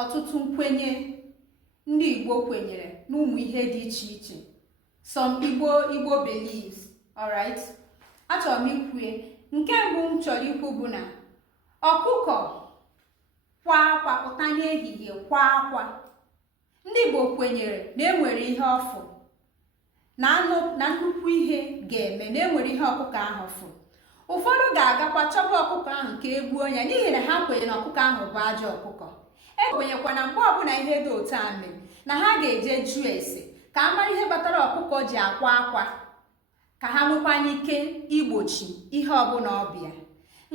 ọtụtụ nkwenye ndị Igbo kwenyere n'ụmụ ihe dị iche iche. Some Igbo beliefs, alright? Achọrọ m ikwue nke mbụ m chọrọ ikwu bụ na ọkụkọ kwa akwa pụta n'ehihie kwa akwa. Ndị Igbo kwenyere na enwere ihe ọfụ na nnukwu ihe ga-eme, na enwere ihe ọkụkọ ahụ fụ. Ụfọdụ ga-agakwa chọba ọkụkọ ahụ ka e gbuo ya n'ihi na ha kwenyere na ọkụkọ ahụ bụ ajọ ọkụkọ. Ekwenyekwa na mgbe ọbụla ihe dị otu a mere na ha ga-eje jụọ ese ka a mara ihe kpatara ọkụkọ ji akwa akwa, ka ha nwekwanye ike igbochi ihe ọbụla ọbịa.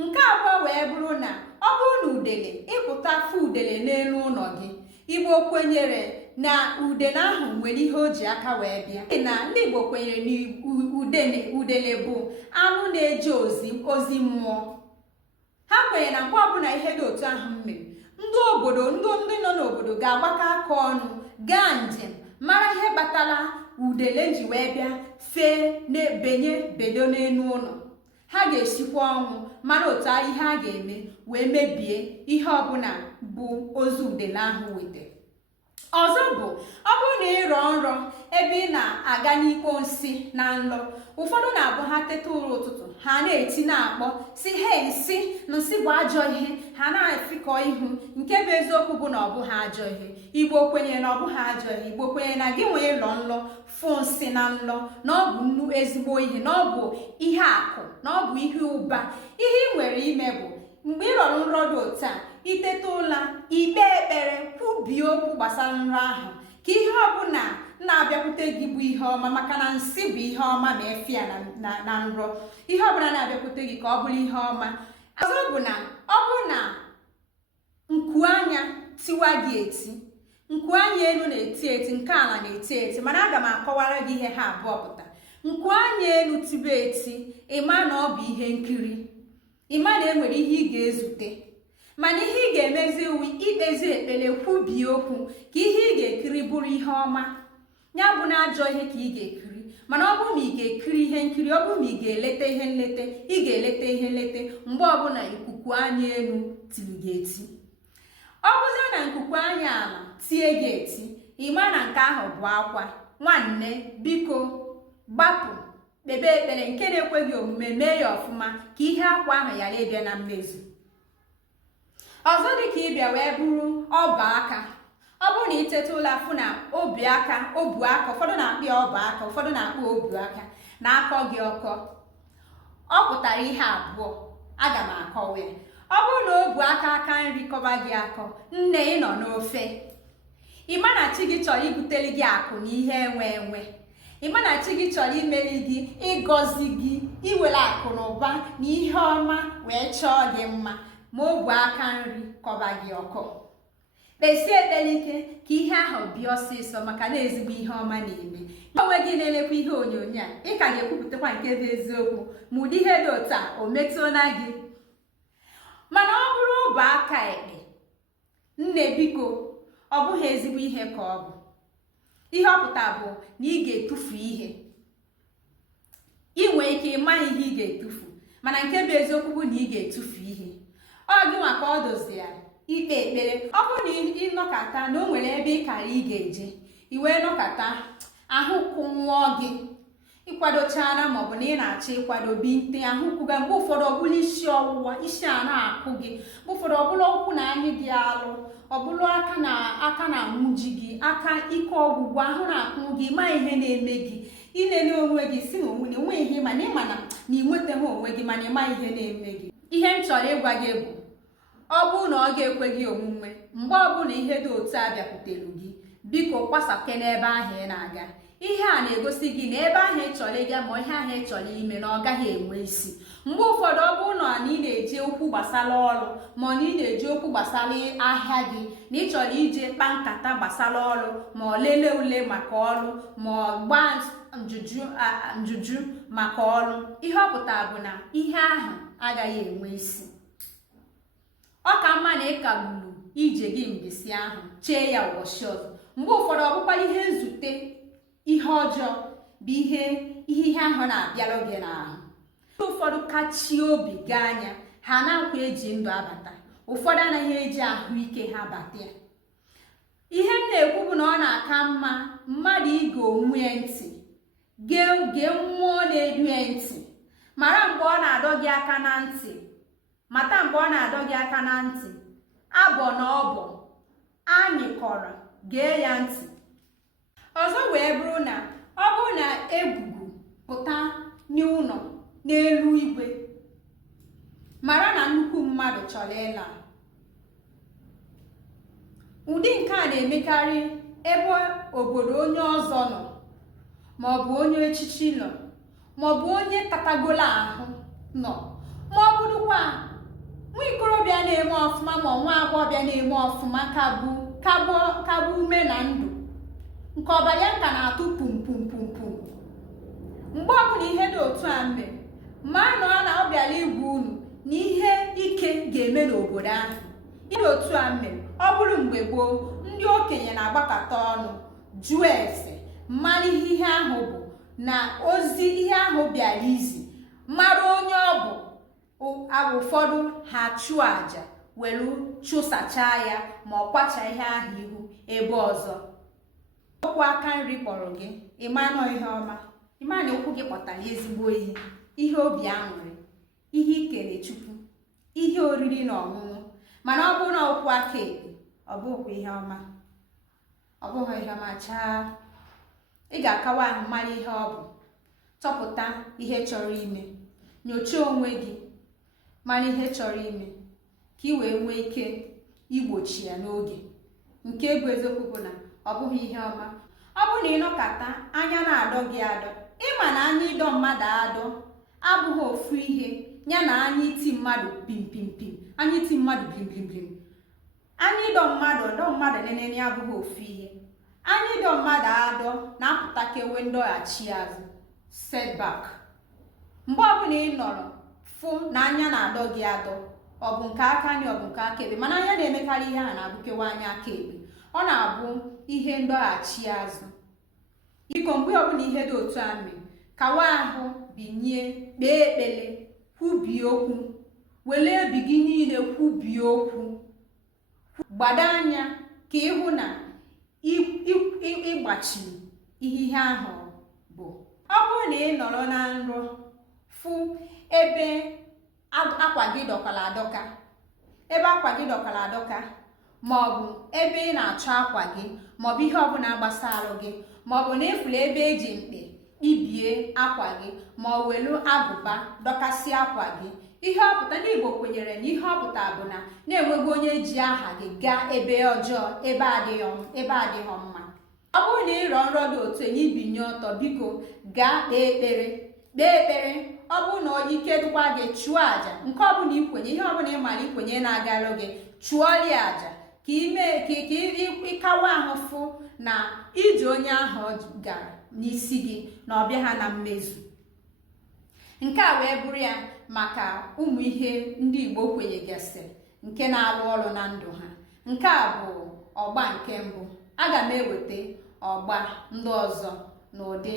Nke abụọ wee bụrụ na ọ bụrụ na udele ịpụta fụ udele n'elu ụlọ gị, Igbo kwenyere na udele ahụ nwere ihe o ji aka wee bịa. Na ndị Igbo kwenyere na udele bụ anụ na-eje ozi mmụọ. Ha kwenyere na mgbe ọbụla ihe dị otu ahụ mere, ndị nọ n'obodo ga-agbakọ aka ọnụ gaa njem mara ihe kpatara udele ji wee bịa fee bedo n'elu ụlọ. Ha ga-esikwa ọnwụ mara otu ihe a ga-eme wee mebie ihe ọbụla bụ ozu udele ahụ wetara. Ọzọ bụ ọ bụrụ na ị rọọ nrọ ebe ị na-aga n'ikpo nsị na nlọ, ụfọdụ na-abụ ha teta ụra ụtụtụ ha na-eti na-akpọ si hei nsị bụ ajọ ihe, ha na-efikọ ihu. Nke bụ eziokwu bụ na ọ bụ ha ajọ ihe. Igbo kwenyere na ọ bụ ha ajọ ihe. Igbo kwenyere na gị nwee ịlọ nlọ fụ nsị na nlọ na ọ bụ ezigbo ihe, na ọ bụ ihe akụ, na ọ bụ ihe ụba. Ihe ị nwere ime bụ mgbe ị rọrọ nrọ dị otu a, iteta ụla ikpe ekpere kwubie okwu gbasara nrọ ahụ ka ihe ọbụla na-abịakwute gị bụ ihe ọma, maka na nsị bụ ihe ọma ma efe ya na nrọ. Ihe ọbụla na-abịakwute gị ka ọ bụrụ ihe ọma. Ọzọ bụ na ọ bụrụ na nkuanya tiwa gị eti, nkuanya elu na-eti eti, nke ala na-eti eti, mana aga m akọwara gị ihe ha abụọ pụta. Nkuanya elu tibe eti, ịma na ọ bụ ihe nkiri, ịma na enwere ihe ị ga-ezute, mana ihe ị ga-emezi iwu ikpezi ekpere kwubie okwu ka ihe ị ga-ekiri bụrụ ihe ọma. Ya bụ na ajọ ihe ka ị ga-ekiri, mana ọ bụrụ ma ị ga-ekiri ihe nkiri, ọ bụrụ ma ị ga-eleta ihe nlete, ị ga-eleta ihe nlete mgbe ọbụla ikuku anya elu tiri gị eti. Ọ bụzie na nkuku anya ala tie gị eti, ịma na nke ahụ bụ akwa. Nwanne biko gbapụ kpebe ekpere nke na-ekweghị omume, mee ya ọfụma ka ihe akwa ahụ ghara ịbịa na mmezu. Ọzọ dị ka ịbịa wee bụrụ ọba aka. Ọ bụrụ na iteta ụlọ afụ na obu aka, ụfọdụ na-akpọ ya ọba aka, ụfọdụ na-akpọ obu aka, na-akọ gị ọkọ. Ọ pụtara ihe abụọ, aga m akọwa ya. Ọ bụrụ na obu aka nri kọba gị akọ, nne ị nọ n'ofe, ịma na chi gị chọrọ ibutere gị akụ na ihe enwe. Ịma na chi gị chọrọ imeri gị, ịgọzi gị, iwere akụ na ụba na ihe ọma wee chọọ gị mma, ma o bu aka nri kọba gị ọkọ. Kpesie ekpere ike ka ihe ahụ bịa ọsịsọ, maka na ezigbo ihe ọma na-eme. Onwe gị na-elekwa ihe onyonyo a, ị ka ga-ekwupụtakwa nke bụ eziokwu ma ụdị ihe dị otu a o metụla gị. Mana ọ bụrụ ọbụ aka ekpe, nne biko, ọ bụghị ezigbo ihe ka ọ bụ. Ihe ọ pụta bụ na ị ga-etufu ihe. Ị nwee ike ịmaghị ihe ị ga-etufu, mana nke bụ eziokwu bụ na ị ga-etufu ihe. Ọ gị nwa ka ọ dozi ya ikpe ekpere. Ọ bụrụ na ịnọkọta na o nwere ebe ị kara ị ga-eje, i wee nọkọta ahụ kwụnwụọ gị, ịkwadochara maọbụ na ị na-achọ ịkwado binte ahụ kwụga. Mgbe ụfọdụ ọbụla isi ọwụwa, isi a na-akụ gị, mgbe ụfọdụ ọbụla ụkwụ na anyị gị alụ, ọbụla aka na-anwụji gị, aka ike ọgwụgwụ, ahụ na-akụ gị, ma ihe na-eme gị, ịnene onwe gị si na onwe ihe, mana ịma na ị nwetaghị onwe gị, mana ịma ihe na-eme gị. Ihe m chọrọ ịgwa gị bụ ọ bụrụ na ọ ga-ekwe gị omume mgbe ọbụla ihe dị otu a bịakwutere gị, biko kwasake n'ebe ahụ ị na-aga. Ihe a na-egosi gị na ebe ahụ ị chọrọ ịga ma ihe ahụ ị chọrọ ime na ọ gaghị enwe isi. Mgbe ụfọdụ ọ bụrụ na ị na-eji okwu gbasara ọrụ, ma ọ na ị na-eji okwu gbasara ahịa gị, na ị chọrọ ije kpa nkata gbasara ọrụ, ma ọ lelee ule maka ọrụ, ma ọ gbaa njụjụ maka ọrụ, ihe ọ pụtara bụ na ihe ahụ agaghị enwe isi. Ọ ka mma na ị kagburu ije gị mbisi ahụ, chee ya ụbọchị ọzọ. Mgbe ụfọdụ ọ bụkwara ihe nzute ihe ọjọọ bụ ihe ahụ na-abịara gị n'ahụ. Ndị ụfọdụ kachie obi gaa anya, ha na-akwa eji ndụ abata. Ụfọdụ anaghị eji ahụike ha bata ya. ihe m na-ekwu bụ na ọ na-aka mma mmadụ ige onwe ntị, gee mmụọ na-edu ntị, mara mgbe ọ na-adọ gị aka na ntị, mata mgbe ọ na-adọ gị aka na ntị. Abọ na ọbọ anyịkọrọ, gee ya ntị. Ọzọ wee bụrụ na ọ bụrụ na egugu pụta n'ụlọ n'elu igwe, mara na nnukwu mmadụ chọrọ ịla. Ụdị nke a na-emekarị ebe obodo onye ọzọ nọ, maọbụ onye echichi nọ, maọbụ onye katagolo ahụ nọ, maọbụdụkwa nwa ikorobịa na-eme ọfụma ma nwa agbọghọbịa na-eme ọfụma kagbu ume na ndụ nke ọbara ya ka na-atụ pum pum pum pum. Mgbe ọbụla ihe dị otu a mere, ma nọ na ọ bịara igwe unu na ihe ike ga-eme n'obodo ahụ. Ihe otu a mere, ọ bụrụ mgbe gboo, ndị okenye na-agbakọta ọnụ jụọ ese mara ihe ahụ bụ, na ozi ihe ahụ bịara izi, mara onye ọ bụ. Ụfọdụ ha chụọ àjà were chụsachaa ya ma ọ kwacha ihe ahụ ihu ebe ọzọ. Okwu aka nri kpọrọ gị, ịmanụ ihe ọma, ịma na okwu gị kpọtara ezigbo ihe obi aṅụrị, ihe ikele Chukwu, ihe oriri na ọṅụṅụ. Mana ọ bụrụ na okwu aka ekpe, ọ bụghị ihe ọma, ọ bụghị ihe ọma chaa. Ị ga-akawa ahụ mara ihe ọ bụ, chọpụta ihe chọrọ ime, nyochaa onwe gị, mara ihe chọrọ ime, ka ị wee nwee ike igbochi ya n'oge. Nke bụ eziokwu bụ na ọ bụghị ihe ọma. Ọ bụrụ na ịnọkọta anya na-adọ gị adọ, ịma na anya ịdọ mmadụ adọ abụghị ofu ihe ya na anya iti mmadụ pim pim pim, anya iti mmadụ blim blim blim. Anya ịdọ mmadụ nenene abụghị ofu ihe. Anya ịdọ mmadụ adọ na-apụta kewe ndọghachi azụ, setback. Mgbe ọbụla ị nọrọ fụ na anya na-adọ gị adọ, ọ bụ nke aka nri, ọ bụ nke aka ekpe, mana anya na-emekarị ihe a na-abụkewa anya aka ekpe. Ọ na-abụ ihe ndọghachi azụ. Biko, mgbe ọbụla ihe dị otu a mere, kawa ahụ, binye, kpee ekpere, kwubie okwu, were obi gị niile kwubie okwu, gbado anya ka ịhụ na ịgbachi ihe ahụ bụ. Ọ bụrụ na ị nọrọ na nrọ fụ ebe akwa gị dọkara adọka, maọbụ ebe ị na-achọ akwa gị, maọbụ ihe ọbụla gbasara gị, maọbụ na ịfụrụ ebe eji mkpe ibie akwa gị, ma ọ welu agụba dọkasị akwa gị, ihe ọpụta ndị Igbo kwenyere na ihe ọpụta bụ na na-enweghị onye ji aha gị gaa ebe ọjọọ, ebe adịghị mma. Ọ bụrụ na ịrọ nrọ dị otu enye ibinye ọtọ, biko gaa kpee ekpere. Ọ bụrụ na ike dịkwa gị, chụọ àjà nke ọbụla ikwenye, ihe ọbụla ị mara ikwenye na-agara gị, chụọrị àjà ka ịkawa ahụ fụ na ije onye ahụ gara n'isi gị na ọ bịa ha na mmezu. Nke a wee bụrụ ya maka ụmụ ihe ndị Igbo kwenyegasị nke na-arụ ọrụ na ndụ ha. Nke a bụ ọgba nke mbụ. Aga m eweta ọgba ndị ọzọ n'ụdị.